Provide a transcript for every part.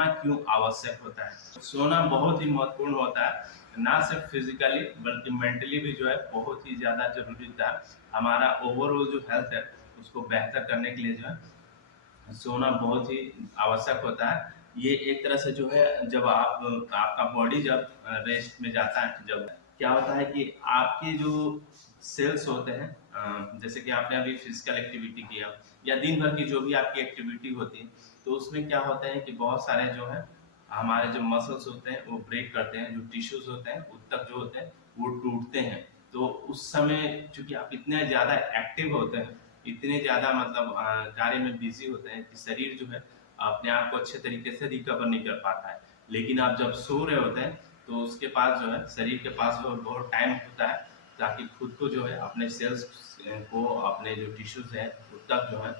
सोना क्यों आवश्यक होता है। सोना बहुत ही महत्वपूर्ण होता है, ना सिर्फ फिजिकली बल्कि मेंटली भी जो है बहुत ही ज़्यादा ज़रूरी होता है। हमारा ओवरऑल जो हेल्थ है उसको बेहतर करने के लिए जो है सोना बहुत ही आवश्यक होता है। ये एक तरह से जो है जब आपका बॉडी जब रेस्ट में जाता है, जब क्या होता है कि आपके जो सेल्स होते हैं, जैसे कि आपने अभी फिजिकल एक्टिविटी किया या दिन भर की जो भी आपकी एक्टिविटी होती है, तो उसमें क्या होता है कि बहुत सारे जो है हमारे जो मसल्स होते हैं वो ब्रेक करते हैं, जो टिश्यूज होते हैं उत्तक जो होते हैं वो टूटते हैं। तो उस समय चूंकि आप इतने ज़्यादा एक्टिव होते हैं, इतने ज़्यादा मतलब कार्य में बिजी होते हैं कि शरीर जो है अपने आप को अच्छे तरीके से रिकवर नहीं कर पाता है। लेकिन आप जब सो रहे होते हैं तो उसके पास जो है शरीर के पास जो बहुत टाइम होता है ताकि खुद को जो है अपने सेल्स को, अपने जो टिश्यूज है तक जो है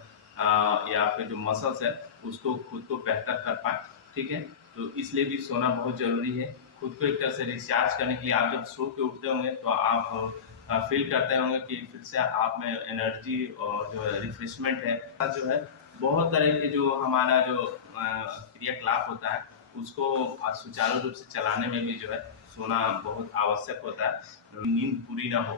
या फिर जो मसल्स है उसको खुद को बेहतर कर पाए। ठीक है, तो इसलिए भी सोना बहुत जरूरी है। खुद को एक तरह से रिचार्ज करने के लिए आप जब सो के उठते होंगे तो आप फील करते होंगे कि फिर से आप में एनर्जी और जो है रिफ्रेशमेंट है जो है बहुत तरह के जो हमारा जो क्रियाकलाप होता है उसको सुचारू रूप से चलाने में भी जो है सोना बहुत आवश्यक होता है। नींद पूरी ना हो,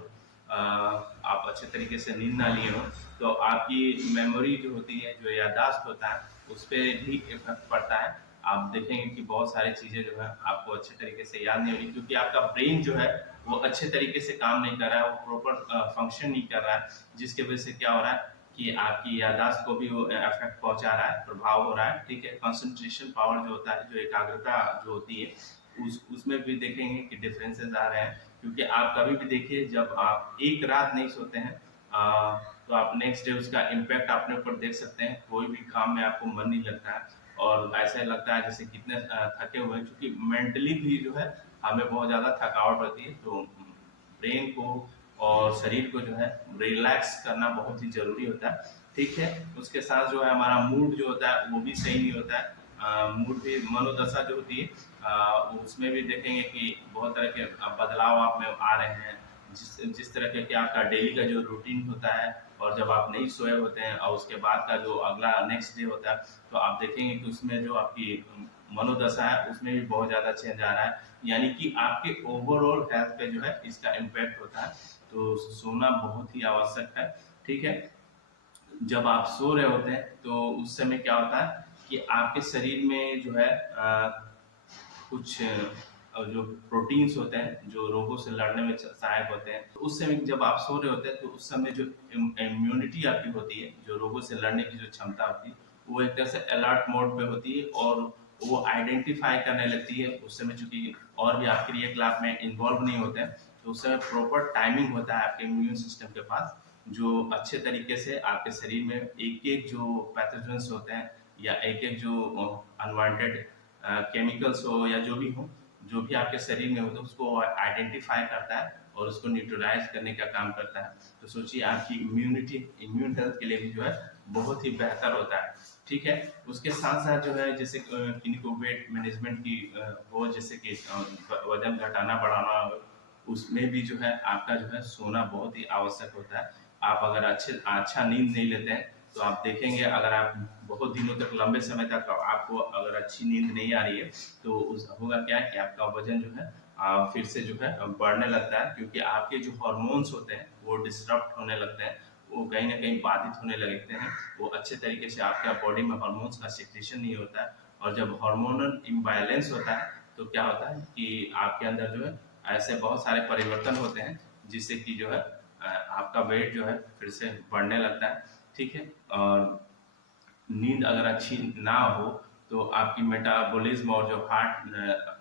आप अच्छे तरीके से नींद ना लिए हो तो आपकी मेमोरी जो होती है, जो याददाश्त होता है उस पर भी इफेक्ट पड़ता है। आप देखेंगे कि बहुत सारी चीज़ें जो है आपको अच्छे तरीके से याद नहीं हो रही क्योंकि आपका ब्रेन जो है वो अच्छे तरीके से काम नहीं कर रहा है, वो प्रॉपर फंक्शन नहीं कर रहा है, जिसकी वजह से क्या हो रहा है कि आपकी याददाश्त को भी वो इफेक्ट पहुंचा रहा है, प्रभाव हो रहा है। ठीक है, कंसंट्रेशन पावर जो होता है, जो एकाग्रता जो होती है उसमें भी देखेंगे कि डिफरेंसेस आ रहे हैं। क्योंकि आप कभी भी देखिए जब आप एक रात नहीं सोते हैं तो आप नेक्स्ट डे उसका इम्पैक्ट अपने ऊपर देख सकते हैं। कोई भी काम में आपको मन नहीं लगता है और ऐसा लगता है जैसे कितने थके हुए हैं, क्योंकि मेंटली भी जो है हमें बहुत ज़्यादा थकावट होती है। तो ब्रेन को और शरीर को जो है रिलैक्स करना बहुत ही ज़रूरी होता है। ठीक है, उसके साथ जो है हमारा मूड जो होता है वो भी सही नहीं होता है। मूड भी, मनोदशा जो होती है उसमें भी देखेंगे कि बहुत तरह के बदलाव आप में आ रहे हैं। जिस जिस तरह के आपका डेली का जो रूटीन होता है और जब आप नहीं सोए होते हैं और उसके बाद का जो अगला नेक्स्ट डे होता है तो आप देखेंगे कि उसमें जो आपकी मनोदशा है उसमें भी बहुत ज़्यादा चेंज आ रहा है। यानी कि आपके ओवरऑल हेल्थ पे जो है इसका इम्पैक्ट होता है। तो सोना बहुत ही आवश्यक है। ठीक है, जब आप सो रहे होते हैं तो उस समय क्या होता है कि आपके शरीर में जो है कुछ जो प्रोटीन्स होते हैं जो रोगों से लड़ने में सहायक होते हैं। तो उस समय जब आप सो रहे होते हैं तो उस समय जो इम्यूनिटी आपकी होती है, जो रोगों से लड़ने की जो क्षमता होती है वो एक तरह से अलर्ट मोड पे होती है और वो आइडेंटिफाई करने लगती है। उस समय चूंकि और भी आप क्रियाकलाप में इन्वॉल्व नहीं होते हैं तो उस समय प्रॉपर टाइमिंग होता है आपके इम्यून सिस्टम के पास, जो अच्छे तरीके से आपके शरीर में एक एक जो पैथोजेंस होते हैं या एक एक जो अनवांटेड केमिकल्स हो या जो भी हो, जो भी आपके शरीर में होता है उसको आइडेंटिफाई करता है और उसको न्यूट्रलाइज करने का काम करता है। तो सोचिए आपकी इम्यून हेल्थ के लिए भी जो है बहुत ही बेहतर होता है। ठीक है, उसके साथ साथ जो है जैसे किनको वेट मैनेजमेंट की हो, जैसे कि वजन घटाना बढ़ाना, उसमें भी जो है आपका जो है सोना बहुत ही आवश्यक होता है। आप अगर अच्छा नींद नहीं लेते हैं तो आप देखेंगे अगर आप बहुत दिनों तक, लंबे समय तक आपको अगर अच्छी नींद नहीं आ रही है तो उस होगा क्या कि आपका वजन जो है फिर से जो है बढ़ने लगता है, क्योंकि आपके जो हार्मोन्स होते हैं वो डिस्टर्ब होने लगते हैं, वो कहीं ना कहीं बाधित होने लगते हैं। वो अच्छे तरीके से आपका बॉडी में हार्मोन्स का सिक्रेशन नहीं होता है और जब हार्मोनल इम्बैलेंस होता है तो क्या होता है कि आपके अंदर जो है ऐसे बहुत सारे परिवर्तन होते हैं जिससे कि जो है आपका वेट जो है फिर से बढ़ने लगता है। ठीक है, और नींद अगर अच्छी ना हो तो आपकी मेटाबॉलिज्म और जो हार्ट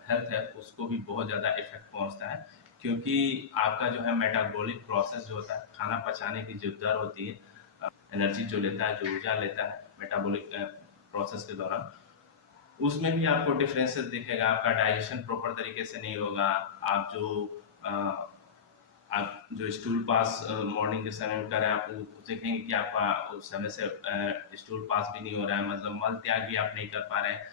हेल्थ है उसको भी बहुत ज़्यादा इफेक्ट पहुंचता है, क्योंकि आपका जो है मेटाबॉलिक प्रोसेस जो होता है, खाना पचाने की जो दर होती है, एनर्जी जो लेता है, जो ऊर्जा लेता है मेटाबॉलिक प्रोसेस के दौरान, उसमें भी आपको डिफरेंसेस दिखेगा। आपका डाइजेशन प्रॉपर तरीके से नहीं होगा। आप जो आप जो स्टूल पास मॉर्निंग के समय कर रहे हैं, आप देखेंगे कि आपका उस समय से स्टूल पास भी नहीं हो रहा है, मतलब मल त्याग भी आप नहीं कर पा रहे हैं।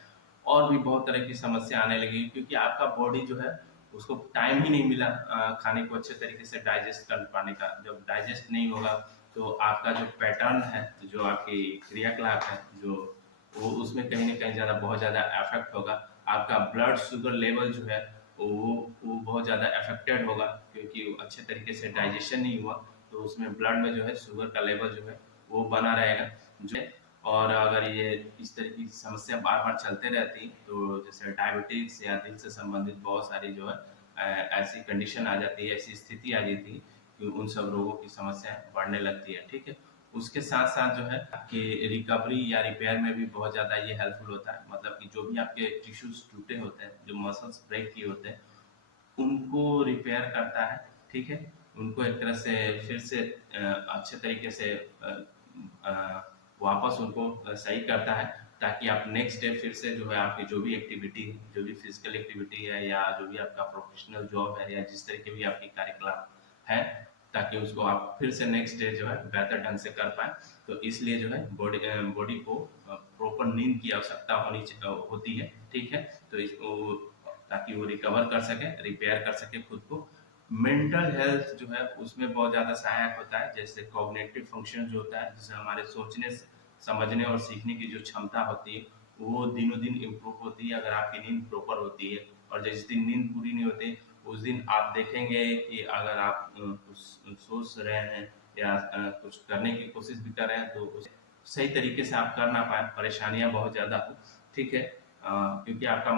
और भी बहुत तरह की समस्या आने लगी क्योंकि आपका बॉडी जो है उसको टाइम ही नहीं मिला खाने को अच्छे तरीके से डाइजेस्ट कर पाने का। जब डाइजेस्ट नहीं होगा तो आपका जो पैटर्न है, जो आपकी क्रियाकलाप है, जो वो उसमें कहीं न कहीं बहुत ज़्यादा इफ़ेक्ट होगा। आपका ब्लड शुगर लेवल जो है वो बहुत ज़्यादा अफ़ेक्टेड होगा, क्योंकि वो अच्छे तरीके से डाइजेशन नहीं हुआ, तो उसमें ब्लड में जो है शुगर का लेवल जो है वो बना रहेगा। जो और अगर ये इस तरह की समस्या बार-बार चलते रहती, तो जैसे डायबिटीज़ या दिल से संबंधित बहुत सारी जो है ऐसी कंडीशन आ जाती है, ऐसी स्थिति आ जाती है कि उन सब रोगों की समस्याएँ बढ़ने लगती है, ठीक है? उसके साथ-साथ जो है आपके रिकवरी या रिपेयर में भी बहुत ज़्यादा ये हेल्पफुल होता है। मतलब कि जो भी आपके टिश्यूज़ टूटे होते हैं, जो मसल्स ब्रेक किए होते हैं, उनको रिपेयर करता है, ठीक है? उनको एक तरह से फिर से अच्छे तरीके से वापस उनको सही करता है, ताकि आप नेक्स्ट डे फिर से जो है आपकी जो भी एक्टिविटी, जो भी फिजिकल एक्टिविटी है या जो भी आपका प्रोफेशनल जॉब है या जिस तरह की भी आपकी कार्यकलाप है, ताकि उसको आप फिर से नेक्स्ट डे जो है बेहतर ढंग से कर पाएँ। तो इसलिए जो है बॉडी को प्रॉपर नींद की आवश्यकता होती है, ठीक है? तो ताकि वो रिकवर कर सके, रिपेयर कर सके खुद को। मेंटल हेल्थ जो है उसमें बहुत ज़्यादा सहायक होता है, जैसे कॉग्निटिव फंक्शन जो होता है, जिससे हमारे सोचने, समझने और सीखने की जो क्षमता होती है, वो दिनों दिन इम्प्रूव होती है अगर आपकी नींद प्रॉपर होती है। और जिस दिन नींद पूरी नहीं होती, उस दिन आप देखेंगे कि अगर आप कुछ सोच रहे हैं या कुछ करने की कोशिश भी कर रहे हैं, तो सही तरीके से आप कर ना पाए, परेशानियाँ बहुत ज़्यादा हो, ठीक है? क्योंकि आपका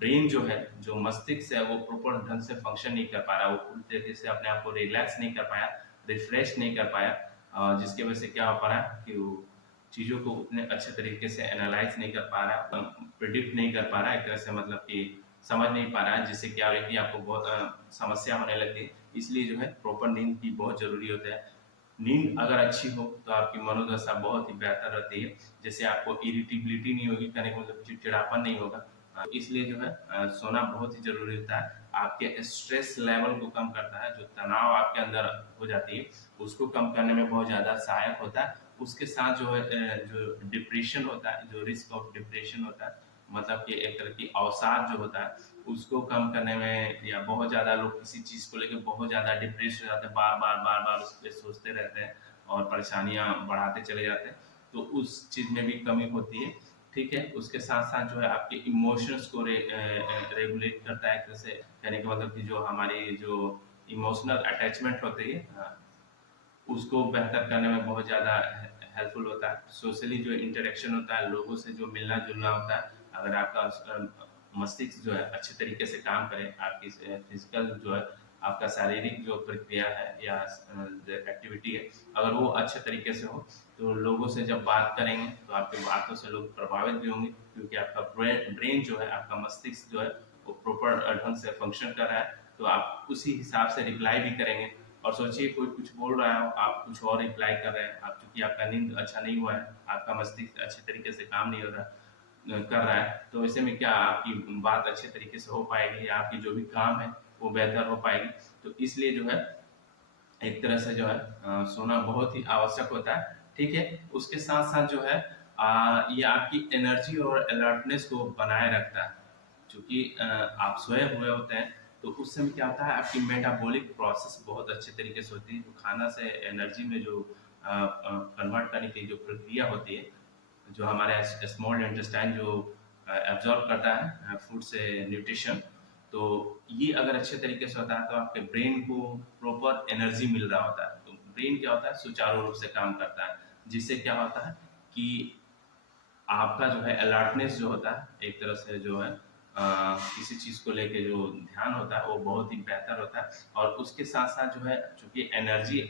ब्रेन जो है, जो मस्तिष्क है, वो प्रॉपर ढंग से फंक्शन नहीं कर पा रहा, वो पूरी तरीके से अपने आप को रिलैक्स नहीं कर पाया, रिफ्रेश नहीं कर पाया, जिसकी वजह से क्या हो पा रहा है कि वो चीज़ों को उतने अच्छे तरीके से एनालाइज नहीं कर पा रहा, प्रिडिक्ट नहीं कर पा रहा, एक तरह से मतलब कि समझ नहीं पा रहा है, जिससे क्या हो रहा है कि आपको बहुत समस्या होने लगती है। इसलिए जो है प्रॉपर नींद की बहुत ज़रूरी होता है। नींद अगर अच्छी हो तो आपकी मनोदशा बहुत ही बेहतर रहती है, जैसे आपको इरिटेबिलिटी नहीं होगी, कहने का मतलब चिड़चिड़ापन नहीं होगा। इसलिए जो है सोना बहुत ही ज़रूरी होता है। आपके स्ट्रेस लेवल को कम करता है, जो तनाव आपके अंदर हो जाती है, उसको कम करने में बहुत ज़्यादा सहायक होता है। उसके साथ जो है जो डिप्रेशन होता है, जो रिस्क ऑफ डिप्रेशन होता है, मतलब कि एक तरह की अवसाद जो होता है, उसको कम करने में, या बहुत ज़्यादा लोग किसी चीज़ को लेके बहुत ज़्यादा डिप्रेस हो जाते हैं, बार-बार उस पे सोचते रहते हैं और परेशानियाँ बढ़ाते चले जाते हैं, तो उस चीज़ में भी कमी होती है, ठीक है? उसके साथ-साथ जो है आपके इमोशंस को रेगुलेट करता है, एक तरह से कहने का मतलब कि जो हमारी जो इमोशनल अटैचमेंट होती है, उसको बेहतर करने में बहुत ज़्यादा हेल्पफुल होता है। सोशली जो इंटरेक्शन होता है, लोगों से जो मिलना-जुलना होता है, अगर आपका मस्तिष्क जो है अच्छे तरीके से काम करे, आपकी फिजिकल जो है, आपका शारीरिक जो प्रक्रिया है या जो एक्टिविटी है, अगर वो अच्छे तरीके से हो, तो लोगों से जब बात करेंगे, तो आपकी बातों से लोग प्रभावित भी होंगे, क्योंकि आपका ब्रेन जो है, आपका मस्तिष्क जो है, वो प्रॉपर ढंग से फंक्शन कर रहा है, तो आप उसी हिसाब से रिप्लाई भी करेंगे। और सोचिए कोई कुछ बोल रहा है, आप कुछ और रिप्लाई कर रहे हैं, आप चूँकि आपका नींद अच्छा नहीं हुआ है, आपका मस्तिष्क अच्छे तरीके से काम नहीं हो रहा, कर रहा है, तो ऐसे में क्या आपकी बात अच्छे तरीके से हो पाएगी, या आपकी जो भी काम है, वो बेहतर हो पाएगी। तो इसलिए जो है एक तरह से जो है सोना बहुत ही आवश्यक होता है, ठीक है? उसके साथ-साथ जो है ये आपकी एनर्जी और अलर्टनेस को बनाए रखता है। चूँकि आप सोए हुए होते हैं, तो उस समय क्या होता है, आपकी मेटाबॉलिक प्रोसेस बहुत अच्छे तरीके से होती है, जो खाना से एनर्जी में जो कन्वर्ट करने की जो प्रक्रिया होती है, जो हमारे स्मॉल इंटेस्टाइन जो एब्जॉर्ब करता है फूड से न्यूट्रिशन, तो ये अगर अच्छे तरीके से होता है, तो आपके ब्रेन को प्रॉपर एनर्जी मिल रहा होता है, तो ब्रेन क्या होता है, सुचारू रूप से काम करता है, जिससे क्या होता है कि आपका जो है अलर्टनेस जो होता है, एक तरह से जो है किसी चीज़ को लेके जो ध्यान होता है, वो बहुत ही बेहतर होता है। और उसके साथ-साथ जो है, चूँकि एनर्जी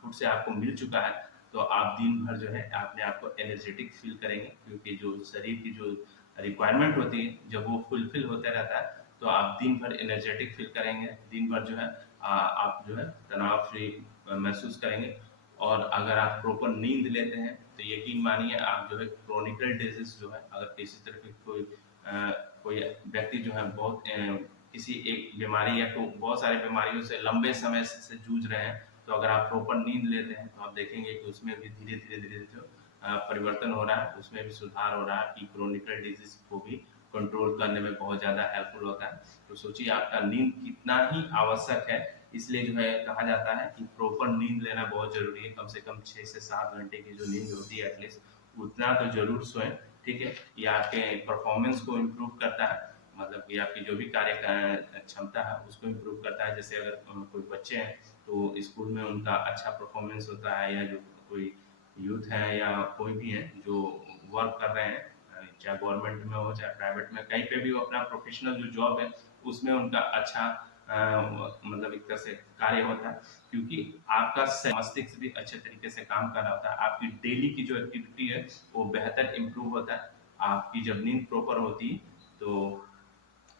फूड से आपको मिल चुका है, तो आप दिन भर जो है अपने आप को एनर्जेटिक फ़ील करेंगे, क्योंकि जो शरीर की जो रिक्वायरमेंट होती है, जब वो फुलफ़िल होता रहता है, तो आप दिन भर एनर्जेटिक फ़ील करेंगे, दिन भर जो है आप जो है तनाव फ्री महसूस करेंगे। और अगर आप प्रॉपर नींद लेते हैं, तो यकीन मानिए आप जो है क्रोनिकल डिजीज़ जो है, अगर किसी तरह की कोई व्यक्ति जो है बहुत किसी एक बीमारी या बहुत सारी बीमारियों से लंबे समय से जूझ रहे हैं, तो अगर आप प्रॉपर नींद लेते हैं, तो आप देखेंगे कि उसमें भी धीरे-धीरे जो परिवर्तन हो रहा है, उसमें भी सुधार हो रहा है, कि क्रोनिकल डिजीज़ को भी कंट्रोल करने में बहुत ज़्यादा हेल्पफुल होता है। तो सोचिए आपका नींद कितना ही आवश्यक है, इसलिए जो है कहा जाता है कि प्रॉपर नींद लेना बहुत ज़रूरी है, कम से कम 6 से 7 घंटे की जो नींद होती है एटलीस्ट, उतना तो ज़रूर सोएँ, ठीक है। ये आपके परफॉर्मेंस को इम्प्रूव करता है, मतलब कि आपकी जो भी कार्य क्षमता है उसको इम्प्रूव करता है। जैसे अगर कोई बच्चे हैं तो स्कूल में उनका अच्छा परफॉर्मेंस होता है, या जो कोई यूथ है या कोई भी है जो वर्क कर रहे हैं, चाहे गवर्नमेंट में हो चाहे प्राइवेट में, कहीं पे भी वो अपना प्रोफेशनल जो जॉब है उसमें उनका अच्छा मतलब एक तरह से कार्य होता है, क्योंकि आपका मस्तिष्क भी अच्छे तरीके से काम कर रहा होता है। आपकी डेली की जो एक्टिविटी है वो बेहतर इम्प्रूव होता है। आपकी जब नींद प्रॉपर होती है तो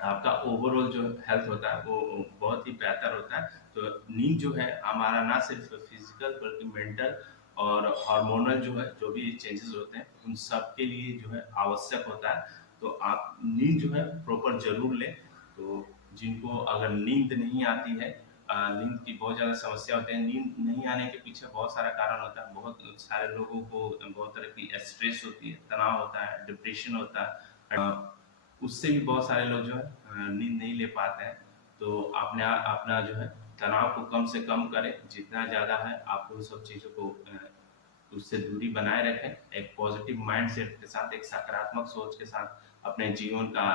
आपका ओवरऑल जो हेल्थ होता है वो बहुत ही बेहतर होता है। तो नींद जो है हमारा ना सिर्फ फिजिकल बल्कि मेंटल और हार्मोनल जो है जो भी चेंजेस होते हैं उन सब के लिए जो है आवश्यक होता है। तो आप नींद जो है प्रॉपर जरूर लें। तो जिनको अगर नींद नहीं आती है, नींद की बहुत ज़्यादा समस्या होती है। नींद नहीं आने के पीछे बहुत सारा कारण होता है। बहुत सारे लोगों को बहुत तरह की स्ट्रेस होती है, तनाव होता है, डिप्रेशन होता है। उससे भी बहुत सारे लोग जो है नींद नहीं ले पाते हैं। तो आपने अपना जो है तनाव को कम से कम करें, जितना ज़्यादा है आप उन सब चीज़ों को उससे दूरी बनाए रखें। एक पॉजिटिव माइंडसेट के साथ, एक सकारात्मक सोच के साथ अपने जीवन का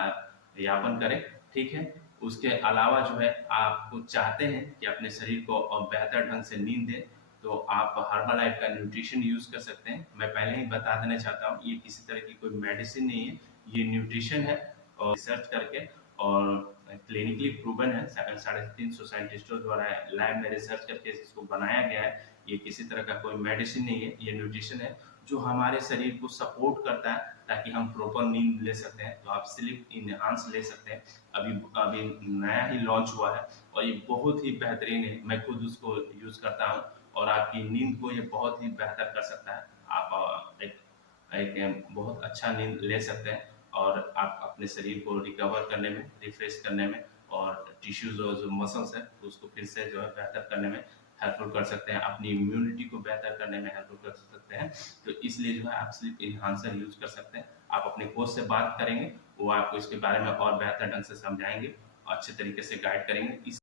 यापन करें, ठीक है। उसके अलावा जो है आपको चाहते हैं कि अपने शरीर को और बेहतर ढंग से नींद दें, तो आप हर्बलाइफ का न्यूट्रिशन यूज़ कर सकते हैं। मैं पहले ही बता देना चाहता हूँ, ये किसी तरह की कोई मेडिसिन नहीं है, ये न्यूट्रिशन है। और रिसर्च करके और क्लिनिकली प्रूवन है, 350 साइंटिस्टों द्वारा लैब में रिसर्च करके इसको बनाया गया है। ये किसी तरह का कोई मेडिसिन नहीं है, ये न्यूट्रिशन है जो हमारे शरीर को सपोर्ट करता है ताकि हम प्रॉपर नींद ले सकते हैं। तो आप स्लीप इनहांस ले सकते हैं। अभी अभी नया ही लॉन्च हुआ है और ये बहुत ही बेहतरीन है। मैं खुद उसको यूज करता हूँ और आपकी नींद को ये बहुत ही बेहतर कर सकता है। आप एक बहुत अच्छा नींद ले सकते हैं और आप अपने शरीर को रिकवर करने में, रिफ्रेश करने में और टिश्यूज और जो मसल्स है उसको फिर से जो है बेहतर करने में हेल्पफुल कर सकते हैं। अपनी इम्यूनिटी को बेहतर करने में हेल्पफुल कर सकते हैं। तो इसलिए जो है आप स्लीप इनहांसर यूज कर सकते हैं। आप अपने कोच से बात करेंगे, वो आपको इसके बारे में और बेहतर ढंग से समझाएंगे, अच्छे तरीके से गाइड करेंगे। इस